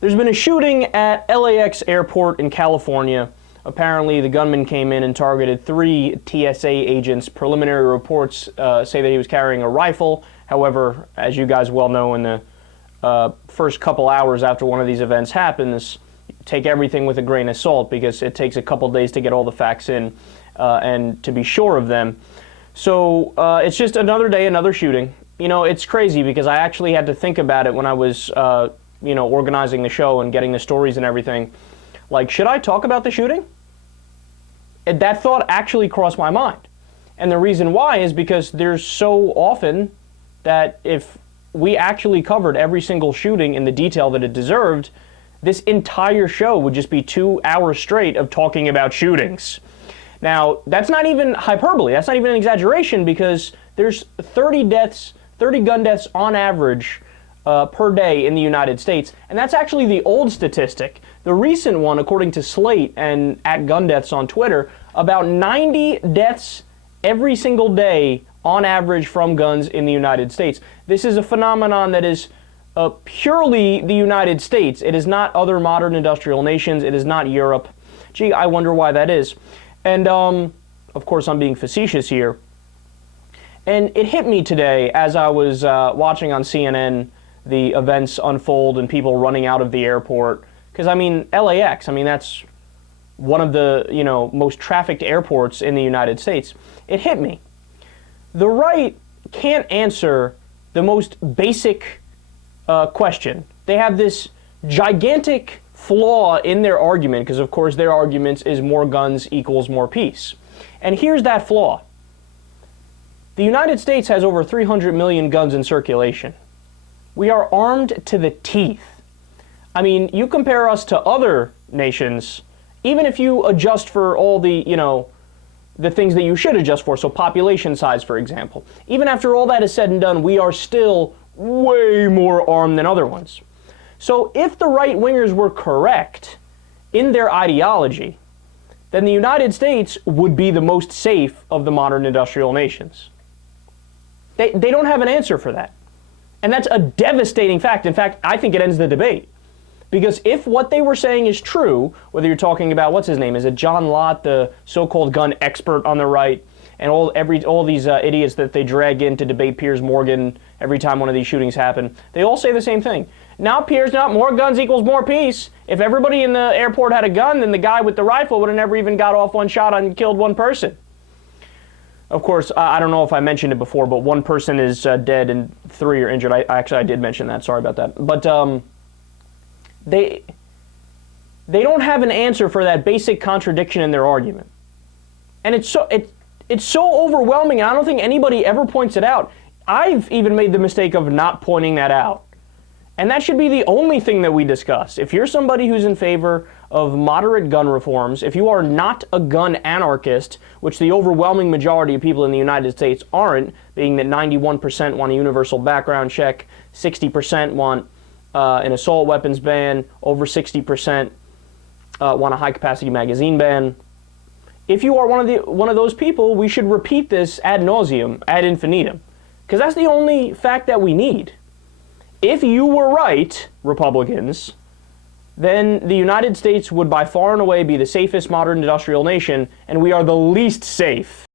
There's been a shooting at LAX airport in California. Apparently, the gunman came in and targeted 3 TSA agents. Preliminary reports say that he was carrying a rifle. However, as you guys well know, in the first couple hours after one of these events happens, take everything with a grain of salt because it takes a couple days to get all the facts in and to be sure of them. So it's just another day, another shooting. You know, it's crazy because I actually had to think about it when I was organizing the show and getting the stories and everything. Like, should I talk about the shooting? That thought actually crossed my mind. And the reason why is because there's so often that if we actually covered every single shooting in the detail that it deserved, this entire show would just be 2 hours straight of talking about shootings. Now, that's not even hyperbole. That's not even an exaggeration because there's 30 gun deaths on average per day in the United States, and that's actually the old statistic. The recent one, according to Slate and @GunDeaths on Twitter, about 90 deaths every single day on average from guns in the United States. This is a phenomenon that is purely the United States. It is not other modern industrial nations. It is not Europe. Gee, I wonder why that is. And of course, I'm being facetious here. And it hit me today as I was watching on CNN the events unfold and people running out of the airport. Because, I mean, LAX, I mean, that's one of the, most trafficked airports in the United States. It hit me. The right can't answer the most basic question. They have this gigantic flaw in their argument, because, of course, their argument is more guns equals more peace. And here's that flaw. The United States has over 300 million guns in circulation. We are armed to the teeth. I mean, you compare us to other nations, even if you adjust for all the, the things that you should adjust for, so population size, for example. Even after all that is said and done, we are still way more armed than other ones. So if the right-wingers were correct in their ideology, then the United States would be the most safe of the modern industrial nations. They don't have an answer for that. And that's a devastating fact. In fact, I think it ends the debate. Because if what they were saying is true, whether you're talking about, what's his name? Is it John Lott, the so-called gun expert on the right, and all these idiots that they drag in to debate Piers Morgan every time one of these shootings happen, they all say the same thing. Now, Piers, not more guns equals more peace. If everybody in the airport had a gun, then the guy with the rifle would have never even got off one shot and killed one person. Of course, I don't know if I mentioned it before, but 1 person is dead and 3 are injured. I did mention that. Sorry about that. But they don't have an answer for that basic contradiction in their argument, and it's so overwhelming. And I don't think anybody ever points it out. I've even made the mistake of not pointing that out, and that should be the only thing that we discuss. If you're somebody who's in favor of moderate gun reforms, if you are not a gun anarchist, which the overwhelming majority of people in the United States aren't, being that 91% want a universal background check, 60% want an assault weapons ban, over 60% want a high-capacity magazine ban. If you are one of those people, we should repeat this ad nauseum, ad infinitum, because that's the only fact that we need. If you were right, Republicans, then the United States would by far and away be the safest modern industrial nation, and we are the least safe